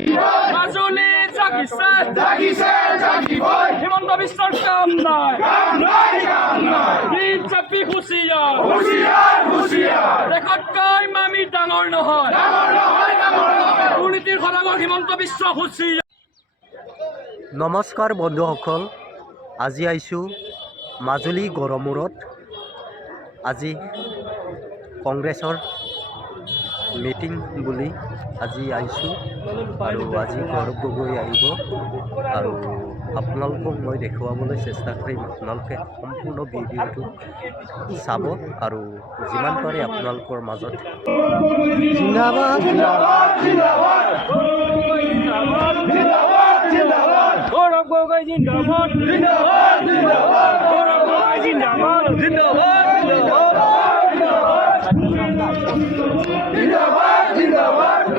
মাজুলী জাগিছে হিমন্ত বিশ্বৰ কাম নাই বিজেপি হুঁচিয়াৰ দেশতকৈ মামি ডাঙৰ নহয় দুৰ্নীতিৰ খলাঙৰ হিমন্ত বিশ্ব হুঁচিয়াৰ। নমস্কাৰ বন্ধুসকল, আজি আহিছোঁ মাজুলী গড়মূৰত। আজি কংগ্ৰেছৰ মিটিং বুলি আজি আহিছোঁ আৰু আজি গৌৰৱ গগৈ আহিব আৰু আপোনালোকক মই দেখুৱাবলৈ চেষ্টা কৰিম। আপোনালোকে সম্পূৰ্ণ ভিডিঅ'টো চাব আৰু যিমান পাৰে আপোনালোকৰ মাজত জিন্দাবাদ গৌৰৱ গগৈ জিন্দাবাদ গৌৰৱ গগৈ জিন্দাবাদ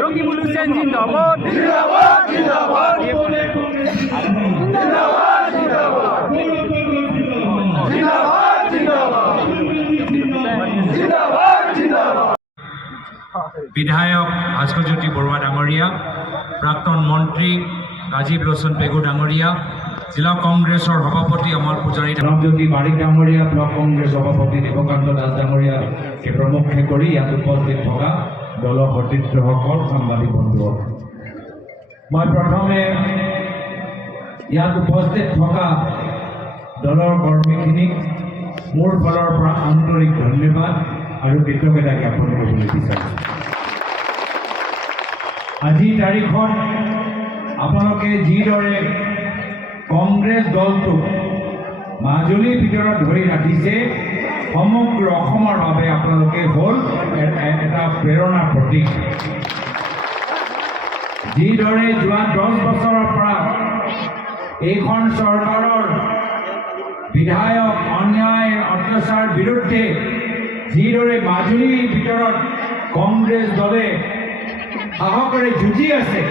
ৰকিবুল হুসেন জিন্দাবাদ বিধায়ক ভাস্কৰজ্যোতি বৰুৱা ডাঙৰীয়া, প্ৰাক্তন মন্ত্ৰী ৰাজীৱ লোচন পেগু ডাঙৰীয়া, জিলা কংগ্ৰেছৰ সভাপতি অমল পূজাৰী, ৰামজ্যোতি বাৰিক ডাঙৰীয়া, ব্লক কংগ্ৰেছ সভাপতি দেৱকান্ত দাস ডাঙৰীয়াকে প্ৰমুখ্যে কৰি ইয়াত উপস্থিত থকা দলৰ সতীৰ্থসকল, সাংবাদিক বন্ধুসকল, মই প্ৰথমে ইয়াত উপস্থিত থকা দলৰ কৰ্মীখিনিক মোৰ ফালৰ পৰা আন্তৰিক ধন্যবাদ আৰু কৃতজ্ঞতা জ্ঞাপন কৰিবলৈ বিচাৰিছোঁ। আজিৰ তাৰিখত আপোনালোকে যিদৰে কংগ্ৰেছ দলটোক মাজুলীৰ ভিতৰত ধৰি ৰাখিছে, সমগ্ৰ অসমৰ বাবে আপোনালোকে হ'ল এটা প্ৰেৰণাৰ প্ৰতীক। যিদৰে যোৱা 10 বছৰৰ পৰা এইখন চৰকাৰৰ বিধায়ক অন্যায় অত্যাচাৰ বিৰুদ্ধে যিদৰে মাজুলীৰ ভিতৰত কংগ্ৰেছ দলে সাহসেৰে যুঁজি আছে,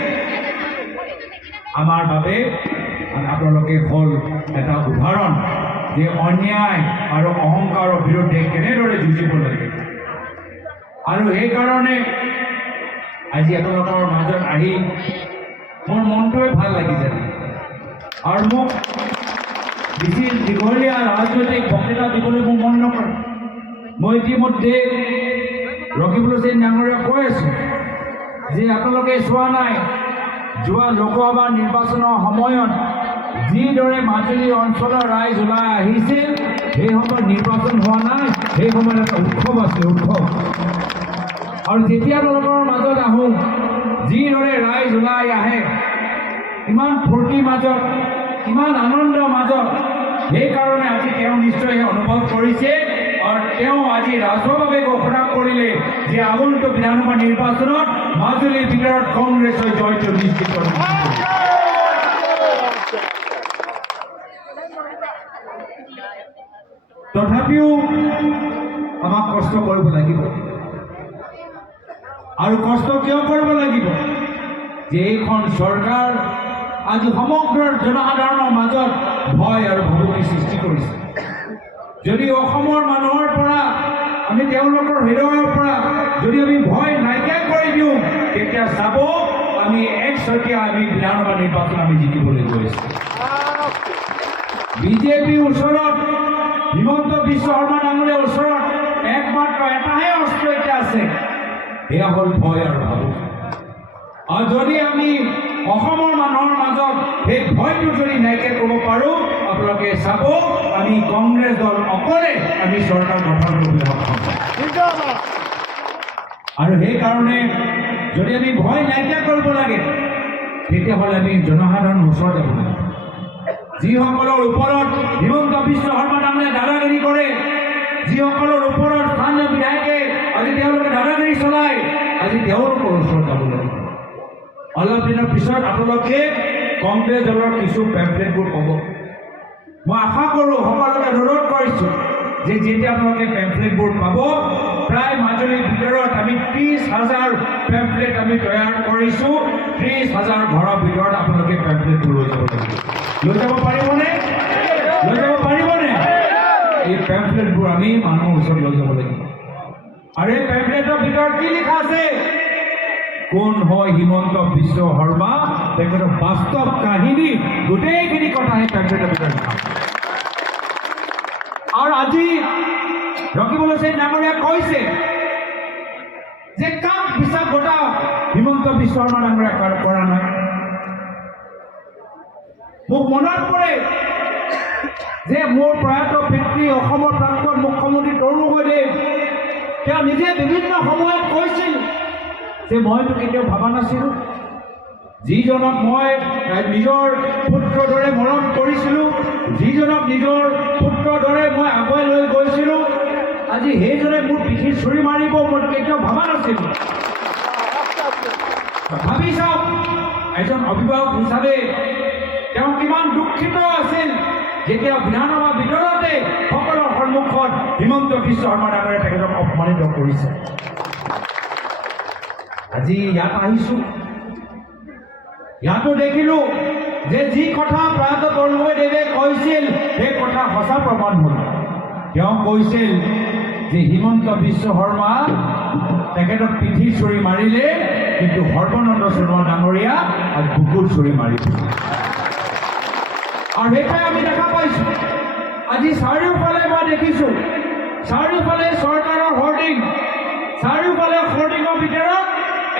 আমাৰ বাবে আপোনালোকে হ'ল এটা উদাহৰণ যে অন্যায় আৰু অহংকাৰৰ বিৰুদ্ধে কেনেদৰে যুঁজিব লাগে। আৰু সেইকাৰণে আজি আপোনালোকৰ মাজত আহি মোৰ মনটোৱে ভাল লাগিছে আৰু মোক বেছি দীঘলীয়া ৰাজনৈতিক বক্তৃতা দিবলৈ মোৰ মন নকৰে। মই ইতিমধ্যে ৰকিবুল হুছেইন ডাঙৰীয়াক কৈ আছোঁ যে আপোনালোকে চোৱা নাই, যোৱা লোকসভা নিৰ্বাচনৰ সময়ত যিদৰে মাজুলী অঞ্চলৰ ৰাইজ ওলাই আহিছিল, সেই সময়ত নিৰ্বাচন হোৱা নাই, সেই সময়ত এটা উৎসৱ আছিল, উৎসৱ। আৰু যেতিয়া তেওঁলোকৰ মাজত আহোঁ, যিদৰে ৰাইজ ওলাই আহে, ইমান ফূৰ্তিৰ মাজত, ইমান আনন্দৰ মাজত, সেইকাৰণে আজি তেওঁ নিশ্চয় অনুভৱ কৰিছে আৰু তেওঁ আজি ৰাজহুৱাভাৱে ঘোষণা কৰিলে যে আগন্তুক বিধানসভা নিৰ্বাচনত মাজুলীৰ ভিতৰত কংগ্ৰেছৰ জয়টো নিশ্চিত কৰিব। তথাপিও আমাক কষ্ট কৰিব লাগিব। আৰু কষ্ট কিয় কৰিব লাগিব? যে এইখন চৰকাৰ আজি সমগ্ৰ জনসাধাৰণৰ মাজত ভয় আৰু ভাবুকি সৃষ্টি কৰিছে। যদি অসমৰ মানুহৰ পৰা আমি তেওঁলোকৰ হৃদয়ৰ পৰা যদি আমি ভয় নাইকিয়া কৰি দিওঁ, তেতিয়া চাব আমি একচতীয়া আমি বিধানসভা নিৰ্বাচন আমি জিকিবলৈ গৈ আছোঁ। বিজেপিৰ ওচৰত, হিমন্ত বিশ্ব শৰ্মা ডাঙৰীয়াৰ ওচৰত একমাত্ৰ এটাহে অস্ত্ৰ এতিয়া আছে, সেয়া হ'ল ভয় আৰু ভাবুকি। আৰু যদি আমি অসমৰ মানুহৰ মাজত সেই ভয়টো যদি নাইকিয়া কৰিব পাৰোঁ, আপোনালোকে চাব আমি কংগ্ৰেছ দল অকলে আমি চৰকাৰ গঠন কৰিবলৈ সক্ষম হ'ম। আৰু সেইকাৰণে যদি আমি ভয় নাইকিয়া কৰিব লাগে, তেতিয়াহ'লে আমি জনসাধাৰণৰ ওচৰত যাব লাগে। যিসকলৰ ওপৰত হিমন্ত বিশ্ব শৰ্মা ডাঙৰীয়াই দাদাগিৰি কৰে, যিসকলৰ ওপৰত স্থানীয় বিধায়কে আজি তেওঁলোকে দাদাগিৰি চলায়, আজি তেওঁলোকৰ ওচৰত যাব লাগে। অলপ দিনৰ পিছত আপোনালোকে কংগ্ৰেছ দলৰ কিছু পেম্পলেটবোৰ ক'ব। মই আশা কৰোঁ, সকলোকে অনুৰোধ কৰিছোঁ যে যেতিয়া আপোনালোকে পেম্পলেটবোৰ পাব, প্ৰায় মাজুলীৰ ভিতৰত আমি 30,000 পেম্পলেট আমি তৈয়াৰ কৰিছোঁ। 30,000 ঘৰৰ ভিতৰত আপোনালোকে পেম্পলেটবোৰ লৈ যাব লাগিব। লৈ যাব পাৰিবনে? লৈ যাব পাৰিবনে? এই পেম্পলেটবোৰ আমি মানুহৰ ওচৰত লৈ যাব লাগিব। আৰু এই পেম্পলেটৰ ভিতৰত কি লিখা আছে? কোন হয় হিমন্ত বিশ্ব শৰ্মা তেখেতৰ বাস্তৱ কাহিনী গোটেইখিনি কথাহে তেখেতে ভিতৰত আৰু আজি ৰকিবুল হুছেইন ডাঙৰীয়াই কৈছে যে কাক বিশ্বাস গোটা হিমন্ত বিশ্ব শৰ্মা ডাঙৰীয়াই কৰা নাই মোক মনত পৰে যে মোৰ প্ৰয়াত পিতৃ অসমৰ প্ৰাক্তন মুখ্যমন্ত্ৰী তৰুণ গগৈদেৱ তেওঁ নিজে বিভিন্ন সময়ত কৈছিল যে মইতো কেতিয়াও ভবা নাছিলোঁ যিজনক মই নিজৰ পুত্ৰৰ দৰে মৰম কৰিছিলোঁ যিজনক নিজৰ পুত্ৰৰ দৰে মই আগুৱাই লৈ গৈছিলোঁ আজি সেইজনে মোৰ পিঠিত চুৰি মাৰিব মই কেতিয়াও ভবা নাছিলোঁ ভাবি চাওক এজন অভিভাৱক হিচাপে তেওঁ কিমান দুখিত আছিল যেতিয়া বিধানসভাৰ ভিতৰতে সকলৰ সন্মুখত হিমন্ত বিশ্ব শৰ্মা ডাঙৰীয়াই তেখেতক অপমানিত কৰিছে আজি ইয়াত আহিছোঁ ইয়াতো দেখিলোঁ যে যি কথা প্ৰয়াত তৰুণ গগৈদেৱে কৈছিল সেই কথা সঁচা প্ৰমাণ হ'ল তেওঁ কৈছিল যে হিমন্ত বিশ্ব শৰ্মা তেখেতক পিঠি চুৰি মাৰিলে কিন্তু সৰ্বানন্দ সোণোৱাল ডাঙৰীয়া আৰু বুকুৰ চুৰি মাৰিব আৰু সেইটাই আমি দেখা পাইছোঁ আজি চাৰিওফালে মই দেখিছোঁ চাৰিওফালে চৰকাৰৰ হৰ্ডিং চাৰিওফালে হৰ্ডিঙৰ ভিতৰত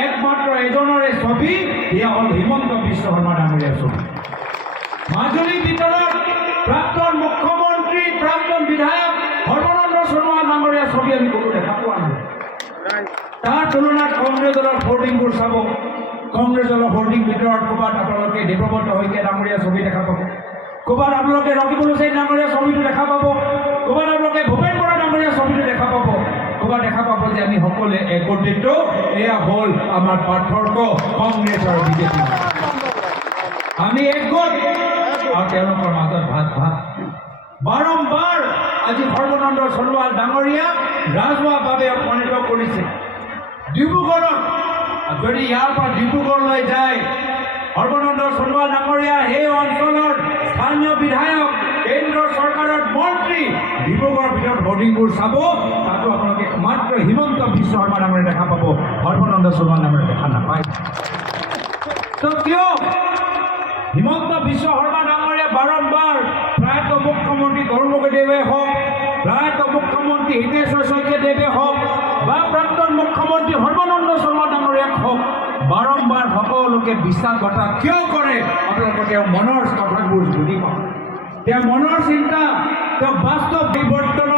একমাত্ৰ এজনৰে ছবি এয়া হ'ল হিমন্ত বিশ্ব শৰ্মা ডাঙৰীয়াৰ ছবি মাজুলীৰ ভিতৰত প্ৰাক্তন মুখ্যমন্ত্ৰী প্ৰাক্তন বিধায়ক সৰ্বানন্দ সোণোৱাল ডাঙৰীয়াৰ ছবি আমি ক'তো দেখা পোৱা নাই তাৰ তুলনাত কংগ্ৰেছ দলৰ হৰ্ডিংবোৰ চাব কংগ্ৰেছ দলৰ হৰ্ডিং ভিতৰত ক'ৰবাত আপোনালোকে দেৱব্ৰত শইকীয়া ডাঙৰীয়াৰ ছবি দেখা পাব ক'ৰবাত আপোনালোকে ৰকিবুল হুছেইন ডাঙৰীয়াৰ ছবিটো দেখা পাব ক'ৰবাত আপোনালোকে ভূপেন বৰা ডাঙৰীয়াৰ ছবিটো দেখা পাব ক'ৰবাত দেখা পাব যে আমি সকলোৱে একত্ৰিত এয়া হ'ল আমাৰ পাৰ্থক্য কংগ্ৰেছ আৰু বিজেপি আমি একগোট আৰু তেওঁলোকৰ মাজত ভাত বাৰম্বাৰ আজি সৰ্বানন্দ সোণোৱাল ডাঙৰীয়া ৰাজহুৱাভাৱে অপমানিত কৰিছে ডিব্ৰুগড়ত যদি ইয়াৰ পৰা ডিব্ৰুগড়লৈ যায় সৰ্বানন্দ সোণোৱাল ডাঙৰীয়া সেই অঞ্চলৰ স্থানীয় বিধায়ক কেন্দ্ৰৰ চৰকাৰৰ মন্ত্ৰী ডিব্ৰুগড়ৰ ভিতৰত হৰ্ডিংবোৰ চাব তাতো আপোনালোকে মাত্ৰ হিমন্ত বিশ্ব শৰ্মা ডাঙৰীয়া দেখা পাব সৰ্বানন্দ সোণোৱাল ডাঙৰীয়া দেখা নাপায় তো কিয় হিমন্ত বিশ্ব শৰ্মা ডাঙৰীয়া বাৰম্বাৰ প্ৰায়ত মুখ্যমন্ত্ৰী তৰুণ গগৈদেৱে হওক প্ৰায়ত মুখ্যমন্ত্ৰী হিতেশ্বৰ শইকীয়াদেৱে হওক বা প্ৰাক্তন মুখ্যমন্ত্ৰী সৰ্বানন্দ সোণোৱাল ডাঙৰীয়াক হওক বাৰম্বাৰ সকলোকে বিশ্বাসঘাতক কিয় কৰে আপোনালোকে তেওঁৰ মনৰ কথাবোৰ বুজি পাওঁ তেওঁৰ মনৰ চিন্তা তেওঁ বাস্তৱ বিৱৰ্তন